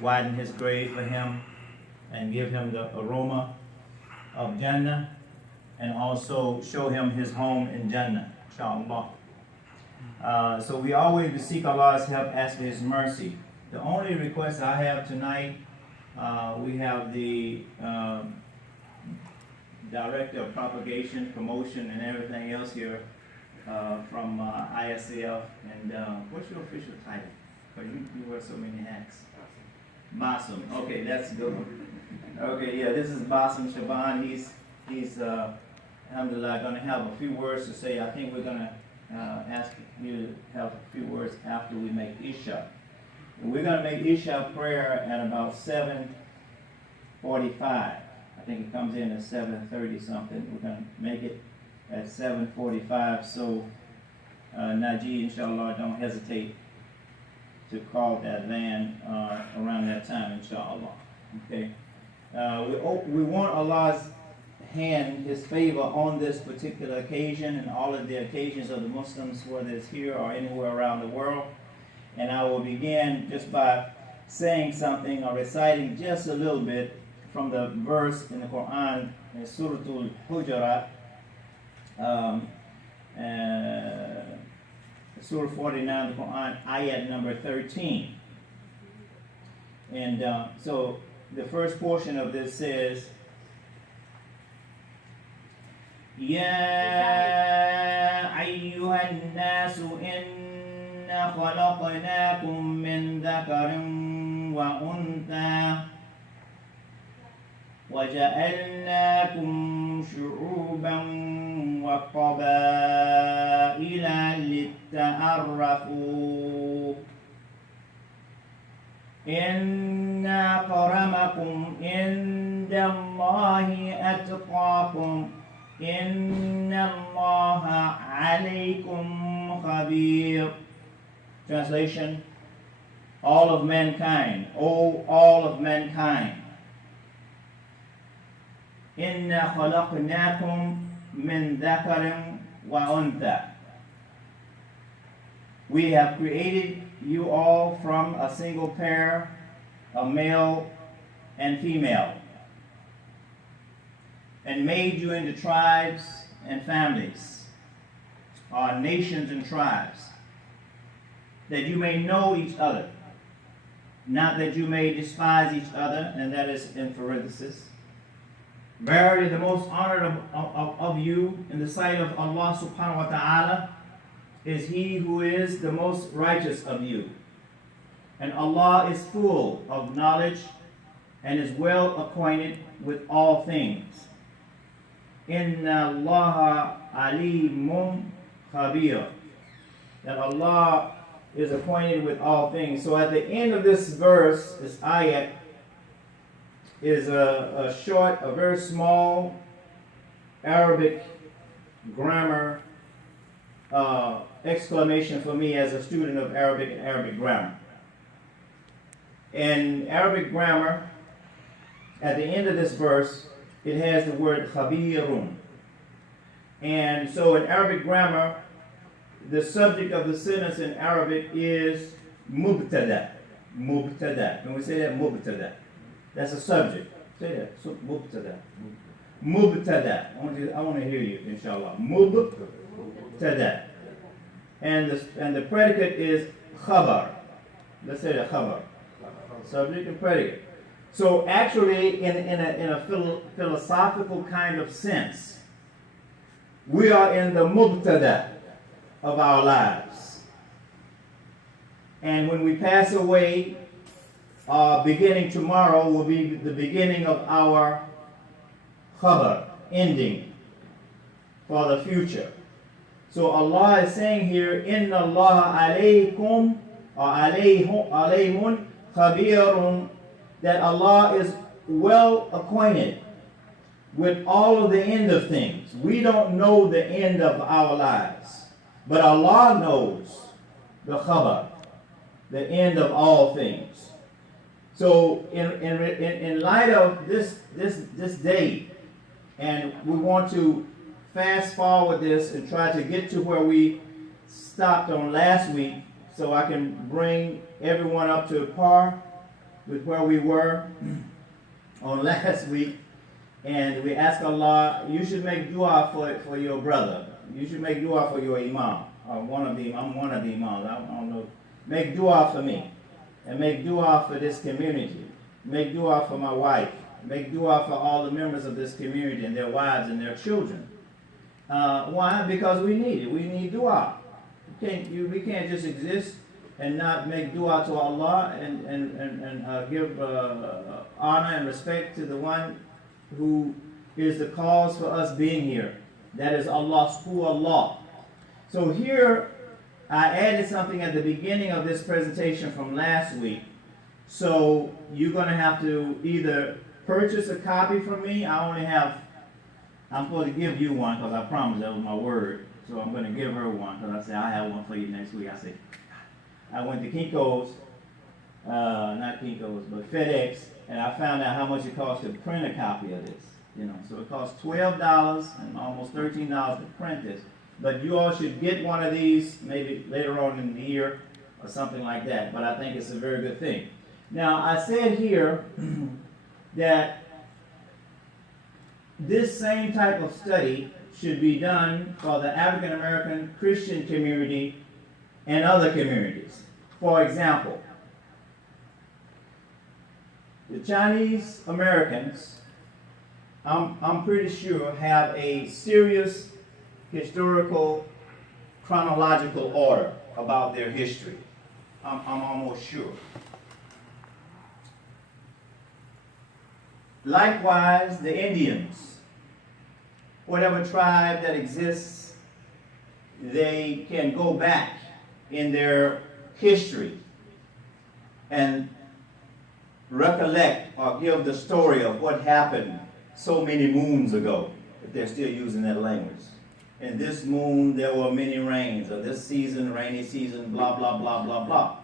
widen his grave for him and give him the aroma of Jannah, and also show him his home in Jannah, inshallah. So we always seek Allah's help, ask for his mercy. The only request I have tonight, we have the Director of Propagation, Promotion, and everything else here from ISCF. And what's your official title? Because you wear so many hats. Basim. Okay, that's a good one. Okay, yeah, this is Basim Shaban. He's alhamdulillah, going to have a few words to say. I think we're going to ask you to have a few words after we make Isha. And we're going to make Isha prayer at about 7:45. I think it comes in at 7:30 something. We're going to make it at 7:45. So, Najee, inshallah, don't hesitate to call that van around that time, inshallah. Okay. We want Allah's hand, his favor on this particular occasion and all of the occasions of the Muslims, whether it's here or anywhere around the world. And I will begin just by saying something or reciting just a little bit from the verse in the Quran in Surah Al-Hujurat, Surah 49 of the Quran, ayat number 13. And so the first portion of this says, يا أيها الناس إنا خلقناكم من ذكر وأنثى وجعلناكم شعوبا وقبائل لتعارفوا إن أكرمكم عند الله أتقاكم إن الله عليكم خبير. Translation: all of mankind, O all of mankind, إنا خلقناكم من ذكر وأنثى. We have created you all from a single pair, a male and female, and made you into tribes and families, or nations and tribes, that you may know each other, not that you may despise each other, and that is in parenthesis. Verily the most honored of you in the sight of Allah subhanahu wa ta'ala is he who is the most righteous of you. And Allah is full of knowledge and is well acquainted with all things. Inna Allah alimun khabir. That Allah is acquainted with all things. So at the end of this verse, this ayat, is a short, a very small Arabic grammar exclamation for me as a student of Arabic and Arabic grammar. In Arabic grammar, at the end of this verse, it has the word khabirun. And so in Arabic grammar, the subject of the sentence in Arabic is mubtada. Mubtada. Can we say that? Mubtada. That's a subject. Say that. So, mubtada. Mubtada. I want to hear you, inshallah. Mubtada. And the predicate is khabar. Let's say that khabar. Subject and predicate. So actually, in a philosophical kind of sense, we are in the mubtada of our lives. And when we pass away, beginning tomorrow will be the beginning of our khabar, ending for the future. So Allah is saying here, Inna Allah alaykum or alaymun khabirun, that Allah is well acquainted with all of the end of things. We don't know the end of our lives, but Allah knows the khabar, the end of all things. So in light of this day, and we want to fast forward this and try to get to where we stopped on last week, so I can bring everyone up to par. with where we were on last week, and we ask Allah, you should make dua for your brother. You should make dua for your imam. I'm one of the imams. I don't know. Make dua for me. And make dua for this community. Make dua for my wife. Make dua for all the members of this community and their wives and their children. Why? Because we need it. We need dua. We can't just exist and not make dua to Allah and give honor and respect to the one who is the cause for us being here. That is Allah, Subhanahu Allah. So here, I added something at the beginning of this presentation from last week. So you're going to have to either purchase a copy from me. I'm supposed to give you one because I promised, that was my word. So I'm going to give her one because I said, I'll have one for you next week. I went to Kinko's, not Kinko's, but FedEx, and I found out how much it costs to print a copy of this. So it costs $12 and almost $13 to print this. But you all should get one of these maybe later on in the year or something like that. But I think it's a very good thing. Now, I said here that this same type of study should be done for the African American Christian community and other communities. For example, the Chinese Americans, I'm pretty sure, have a serious historical chronological order about their history. I'm almost sure. Likewise, the Indians, whatever tribe that exists, they can go back in their history and recollect or give the story of what happened so many moons ago, if they're still using that language. In this moon, there were many rains, or this season, rainy season, blah, blah, blah, blah, blah.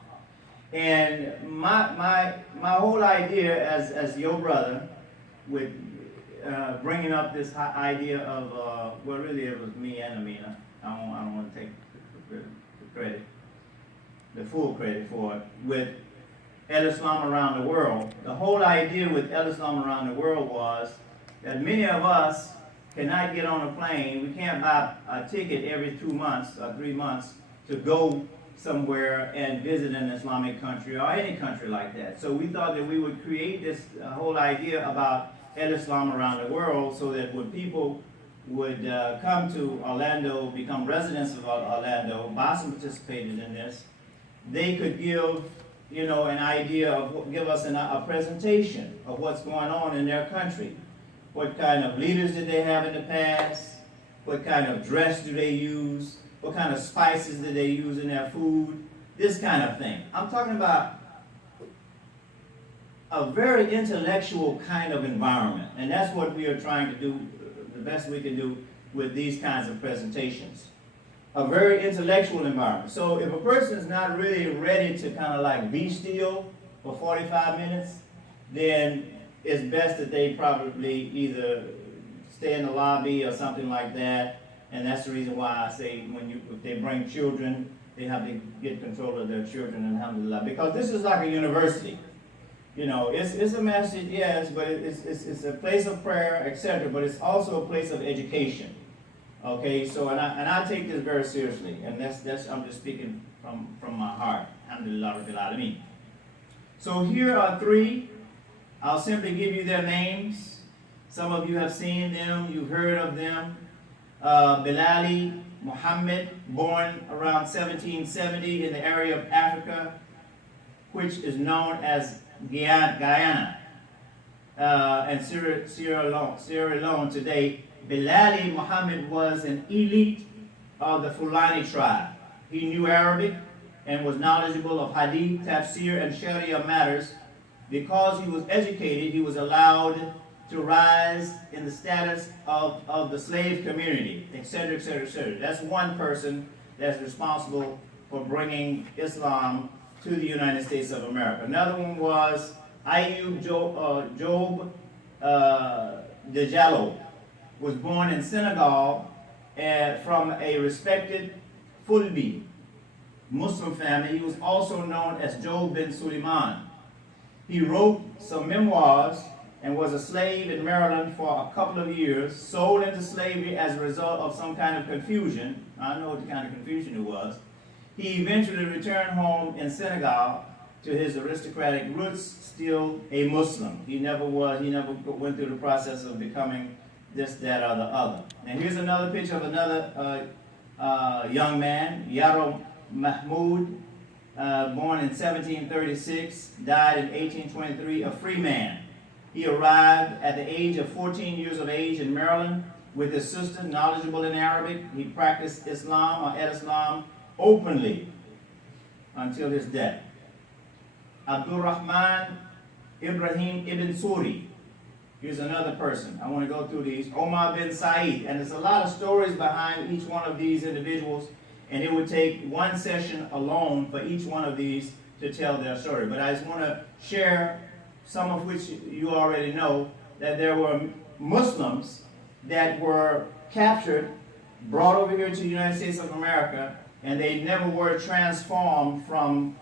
And my whole idea as your brother, with bringing up this idea of, well, really it was me and Amina. I don't want to take the credit, the full credit for it. With El Islam Around the World, the whole idea with El Islam Around the World was that many of us cannot get on a plane. We can't buy a ticket every 2 months or 3 months to go somewhere and visit an Islamic country or any country like that. So we thought that we would create this whole idea about El Islam Around the World so that when people would come to Orlando, become residents of Orlando, Boston participated in this, they could give an idea of, give us a presentation of what's going on in their country. What kind of leaders did they have in the past? What kind of dress do they use? What kind of spices did they use in their food? This kind of thing. I'm talking about a very intellectual kind of environment. And that's what we are trying to do, the best we can do with these kinds of presentations. A very intellectual environment. So if a person is not really ready to kind of like be still for 45 minutes, then it's best that they probably either stay in the lobby or something like that. And that's the reason why I say if they bring children, they have to get control of their children, alhamdulillah. Because this is like a university. It's a message, yes, but it's a place of prayer, etc. But it's also a place of education. Okay, so and I take this very seriously, and that's I'm just speaking from my heart. Alhamdulillah Rabbil Alameen. So here are 3. I'll simply give you their names. Some of you have seen them, you've heard of them. Bilali Muhammad, born around 1770 in the area of Africa, which is known as Guyana and Sierra Leone today. Bilali Muhammad was an elite of the Fulani tribe. He knew Arabic and was knowledgeable of Hadith, Tafsir, and Sharia matters. Because he was educated, he was allowed to rise in the status of the slave community, etc., etc., etc. That's one person that's responsible for bringing Islam to the United States of America. Another one was Ayub Job Diallo, was born in Senegal from a respected Fulbi Muslim family. He was also known as Job bin Suleiman. He wrote some memoirs and was a slave in Maryland for a couple of years, sold into slavery as a result of some kind of confusion. I don't know what the kind of confusion it was. He eventually returned home in Senegal to his aristocratic roots, still a Muslim. He never went through the process of becoming this, that, or the other. Now here's another picture of another young man, Yaro Mahmoud, born in 1736, died in 1823, a free man. He arrived at the age of 14 years of age in Maryland with his sister, knowledgeable in Arabic. He practiced Islam or al-Islam openly until his death. Abdul Rahman Ibrahim ibn Suri. Here's another person. I want to go through these. Omar bin Said. And there's a lot of stories behind each one of these individuals, and it would take one session alone for each one of these to tell their story. But I just want to share some of which you already know, that there were Muslims that were captured, brought over here to the United States of America, and they never were transformed from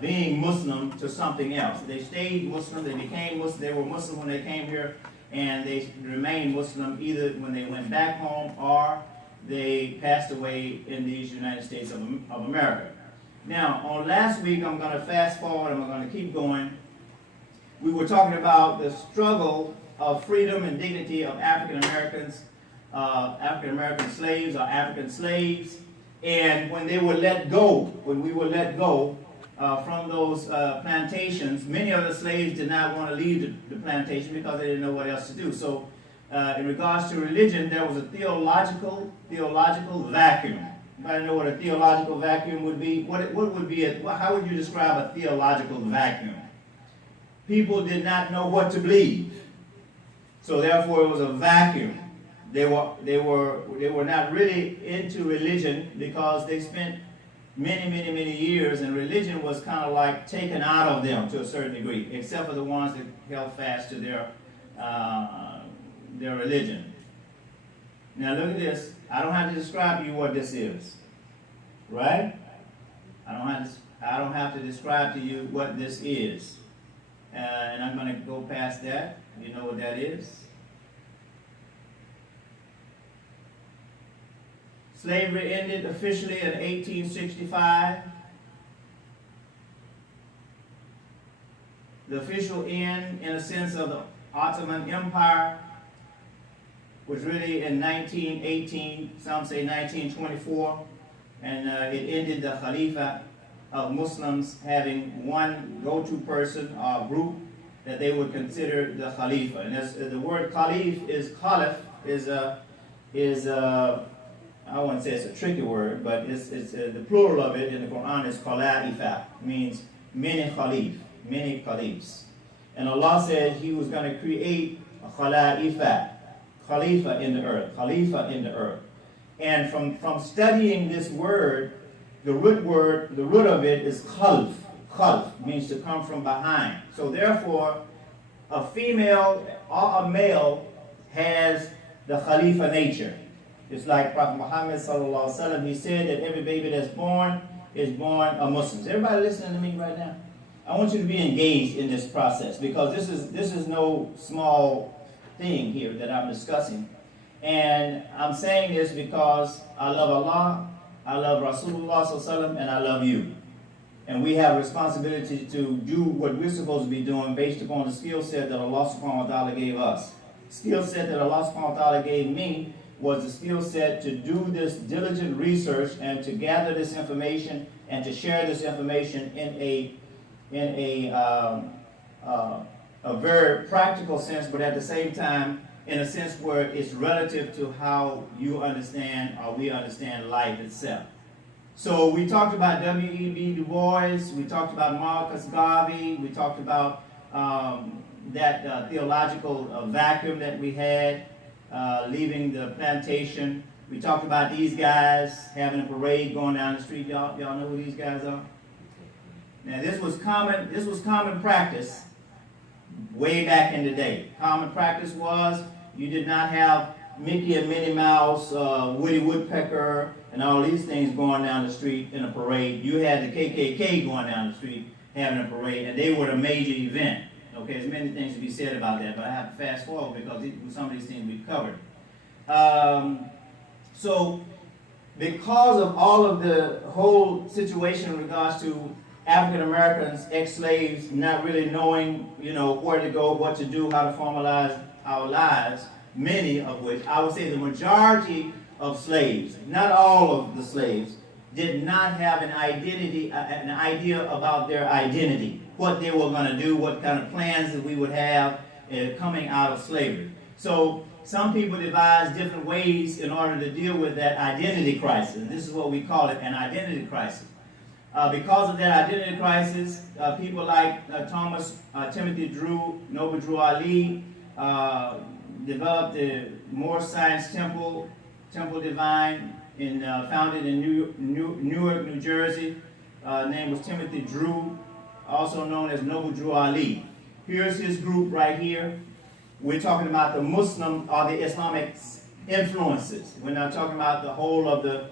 being Muslim to something else. They stayed Muslim, they became Muslim, they were Muslim when they came here, and they remained Muslim either when they went back home or they passed away in these United States of America. Now, on last week, I'm going to fast forward, I'm going to keep going. We were talking about the struggle of freedom and dignity of African Americans, African American slaves or African slaves, and when they were let go, when we were let go from those plantations, many of the slaves did not want to leave the plantation because they didn't know what else to do. So in regards to religion, there was a theological vacuum. Anybody know what a theological vacuum would be? What would be how would you describe a theological vacuum? People did not know what to believe, so therefore it was a vacuum. They were not really into religion because they spent many years, and religion was kind of like taken out of them to a certain degree, except for the ones that held fast to their religion. Now look at this. I don't have to describe to you what this is, right? I don't have to describe to you what this is. And I'm going to go past that. You know what that is? Slavery ended officially in 1865. The official end, in a sense, of the Ottoman Empire was really in 1918, some say 1924, and it ended the Khalifa of Muslims having one go-to person or group that they would consider the Khalifa. And the word Khalif is I wouldn't say it's a tricky word, but it's the plural of it in the Quran is Khala'ifa, means many Khalif, many Khalifs. And Allah said He was going to create a Khala'ifa, Khalifa in the earth, Khalifa in the earth. And from studying this word, the root of it is khalf. Khalf means to come from behind. So therefore, a female or a male has the Khalifa nature. It's like Prophet Muhammad sallallahu alaihi wasallam. He said that every baby that's born is born a Muslim. Is everybody listening to me right now? I want you to be engaged in this process, because this is no small thing here that I'm discussing. And I'm saying this because I love Allah, I love Rasulullah sallallahu alaihi wasallam, and I love you. And we have a responsibility to do what we're supposed to be doing based upon the skill set that Allah subhanahu wa ta'ala gave us. Skill set that Allah subhanahu wa ta'ala gave me was the skill set to do this diligent research and to gather this information and to share this information in a very practical sense, but at the same time in a sense where it's relative to how you understand or we understand life itself. So we talked about W.E.B. Du Bois, we talked about Marcus Garvey, we talked about that theological vacuum that we had, leaving the plantation. We talked about these guys having a parade going down the street. Y'all know who these guys are? Now this was common practice way back in the day. Common practice was you did not have Mickey and Minnie Mouse, Woody Woodpecker, and all these things going down the street in a parade. You had the KKK going down the street, having a parade, and they were a major event. Okay, there's many things to be said about that, but I have to fast forward because some of these things we've covered. So, because of all of the whole situation in regards to African Americans, ex-slaves, not really knowing, where to go, what to do, how to formalize our lives, many of which, I would say the majority of slaves, not all of the slaves, did not have an idea about their identity, what they were going to do, what kind of plans that we would have coming out of slavery. So some people devised different ways in order to deal with that identity crisis. This is what we call it, an identity crisis. Because of that identity crisis, people like Timothy Drew, Noble Drew Ali, developed the Moore Science Temple Divine, founded in Newark, New Jersey. Name was Timothy Drew, also known as Noble Drew Ali. Here's his group right here. We're talking about the Muslim or the Islamic influences. We're not talking about the whole of the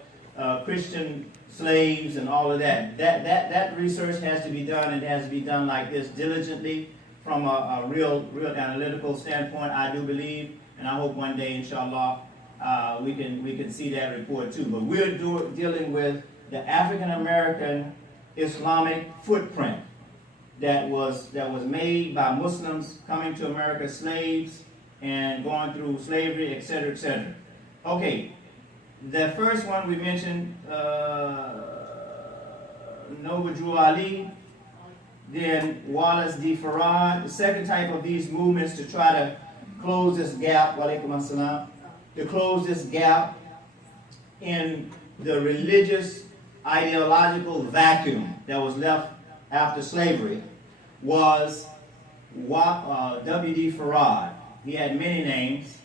Christian slaves and all of that. That research has to be done, and it has to be done like this, diligently, from a real analytical standpoint, I do believe, and I hope one day, inshallah, we can see that report too. But we're dealing with the African American Islamic footprint that was made by Muslims coming to America, slaves, and going through slavery, etc., etc. Okay, the first one we mentioned, Noble Drew Ali, then Wallace D. Farad. The second type of these movements to try to close this gap, walaikum assalam, to close this gap in the religious ideological vacuum that was left after slavery was W.D. Farad. He had many names,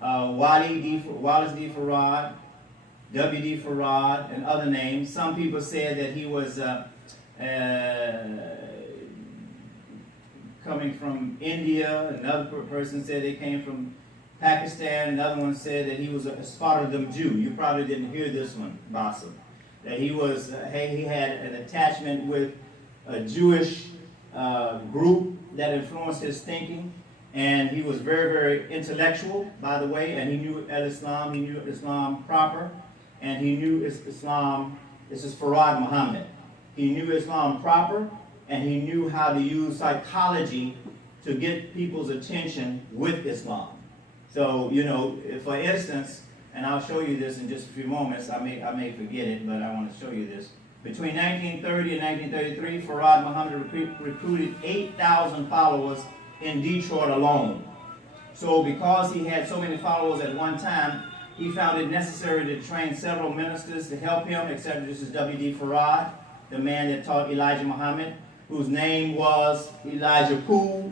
Wallace D. Farad, W.D. Farad, and other names. Some people said that he was coming from India. Another person said they came from Pakistan. Another one said that he was a Sephardim Jew. You probably didn't hear this one, Basim. That he had an attachment with a Jewish group that influenced his thinking, and he was very, very intellectual, by the way, and he knew Islam, he knew Islam proper, and he knew Islam. This is Farad Muhammad. He knew Islam proper, and he knew how to use psychology to get people's attention with Islam. So, for instance, and I'll show you this in just a few moments. I may forget it, but I want to show you this. Between 1930 and 1933, Farad Muhammad recruited 8,000 followers in Detroit alone. So because he had so many followers at one time, he found it necessary to train several ministers to help him, except this is W.D. Farad, the man that taught Elijah Muhammad, whose name was Elijah Poole.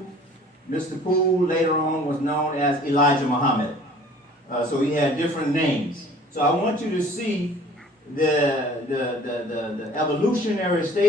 Mr. Poole later on was known as Elijah Muhammad. So he had different names. So I want you to see the evolutionary stage